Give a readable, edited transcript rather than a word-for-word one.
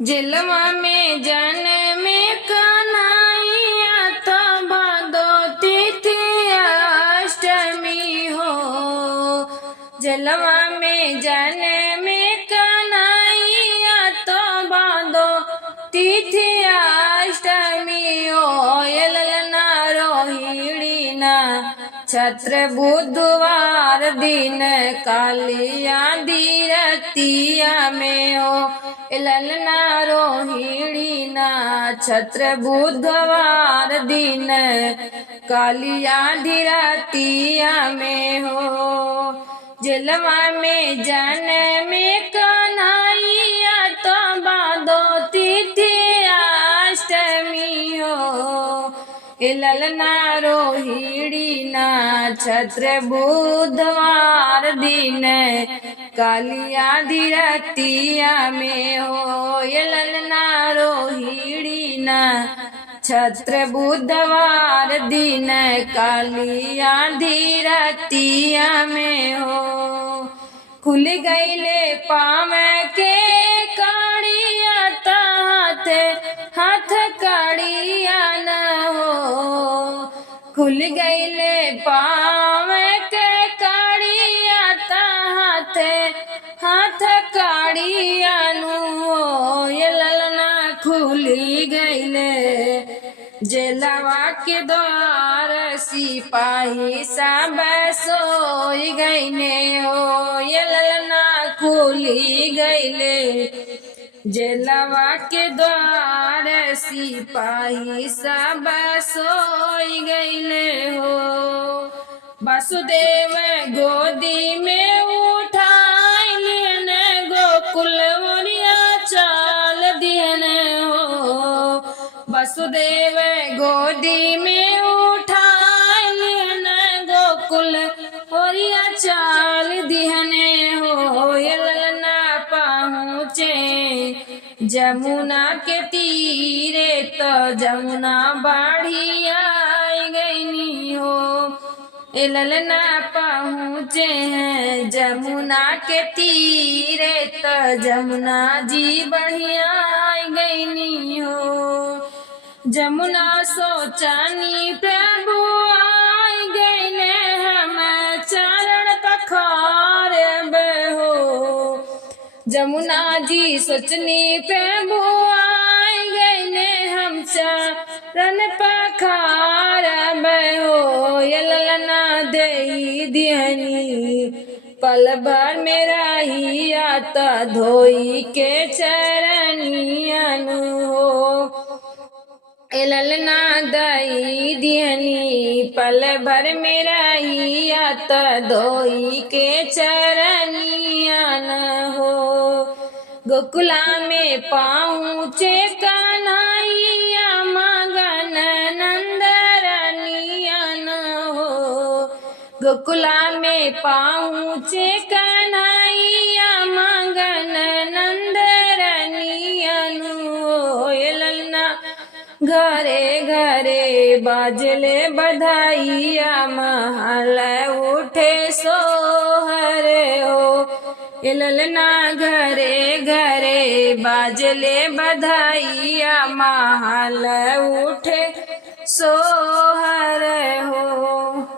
जेलवा में जन्मे कन्हैया तो भादो तिथिया अष्टमी हो। जेलवा में जन्मे कन्हैया तो भादो तिथिया अष्टमी हो। ये ललना रोहिणी ना छत्र बुधवार दिन कालिया धीरतिया में हो। ललना रोहिणी ना छत्र बुधवार दिन कालिया धीरतिया में हो। जेलवा में जन्मे कन्हैया तो भादो तिथिया अष्टमी हो। ललना रोहिणी ना छत्र बुधवार दिन कालिया धीरतिया में हो। ये ललना रोहिणी ना छत्र बुधवार दिन कालिया धीरतिया में हो। खुल गईले पाँव के कड़िया तो हाथ कड़िया न हो। खुल गईले पाँव के कड़िया तो हाथ कड़िया नु हो। ये ललना खुली गईले जेलवा के द्वार सिपाही सब सोई गईने हो। ये ललना खुली गईले जेलवा के द्वार सिपाही सब सोई गईले हो। वसुदेव गोदी में उठाई लिहन गोकुल मोरिया चाल दिहन हो। वसुदेव गोदी में उठाई लिहन गोकुल मोरिया चाल दिहने हो। ये ललना पहुँचे जमुना के तीरे तो जमुना बाढ़ी आई गईनी हो। ए ललना पहुँचे हैं जमुना के तीरे तो जमुना जी बढ़िया आई गईनी हो। जमुना सोचानी प्रभु आई गईले हम चरण पखार हो। जमुना जी सोचनी प्रभु आई गईले हम चरण पखार हो। ये ललना दे दिहनी पल भर मेरा ही आता धोई के चरनियन हो। ललना दई दिहनी पल भर मेरा ही आता धोई के चरनियन हो। गोकुला में पहुँचे कन्हैया मगन नंदरनियन हो। गोकुला में पहुँचे कन्हैया मगन नंदरनियन हो। ये ललना घरे घरे बाजले बधाइया महल उठे सोहर हो। ये ललना घरे घरे बाजले बधाइया महल उठे सोहर हो।